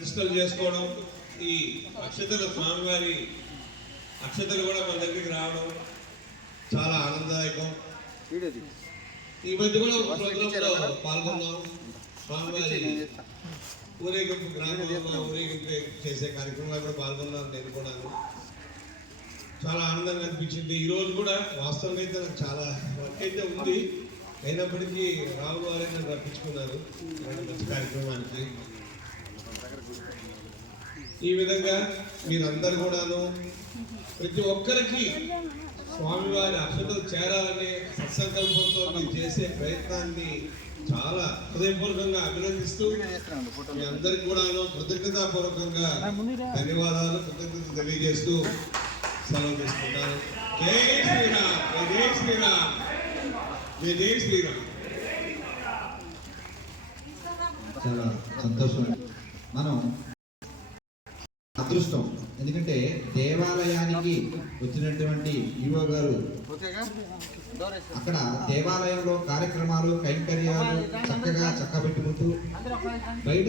ప్రతిష్టలు చేసుకోవడం ఈ అక్షతలు స్వామివారి అక్షతలు కూడా మన దగ్గరికి రావడం చాలా ఆనందదాయకం. ఈ మధ్య కూడా ప్రోగ్రాంలో పాల్గొన్నాం. స్వామివారి ఊరేగింపు గ్రామంలో ఊరేగింపు చేసే కార్యక్రమంలో కూడా పాల్గొన్నాను నేను కూడా చాలా ఆనందంగా అనిపించింది. ఈరోజు కూడా వాస్తవంగా అయితే నాకు చాలా వర్క్ అయితే ఉంది. అయినప్పటికీ రావు గారు నన్ను రప్పించుకున్నారు. మంచి కార్యక్రమానికి. ఈ విధంగా మీరందరు కూడాను ప్రతి ఒక్కరికి స్వామివారి అక్షతలు చేరాలనే సత్సంకల్పంతో మీరు చేసే ప్రయత్నాన్ని చాలా హృదయపూర్వకంగా అభినందిస్తూ మీ అందరికి కూడాను కృతజ్ఞతాపూర్వకంగా ధన్యవాదాలు కృతజ్ఞత తెలియజేస్తూ సెలవు తీసుకుంటాను. జై శ్రీరామ్ జై శ్రీరామ్ జై జై శ్రీరామ్. చాలా సంతోషం. మనం అదృష్టం. ఎందుకంటే దేవాలయానికి వచ్చినటువంటి ఈవో గారు అక్కడ దేవాలయంలో కార్యక్రమాలు కైంకర్యాలు చక్కగా చక్కబెట్టుకుంటూ బయట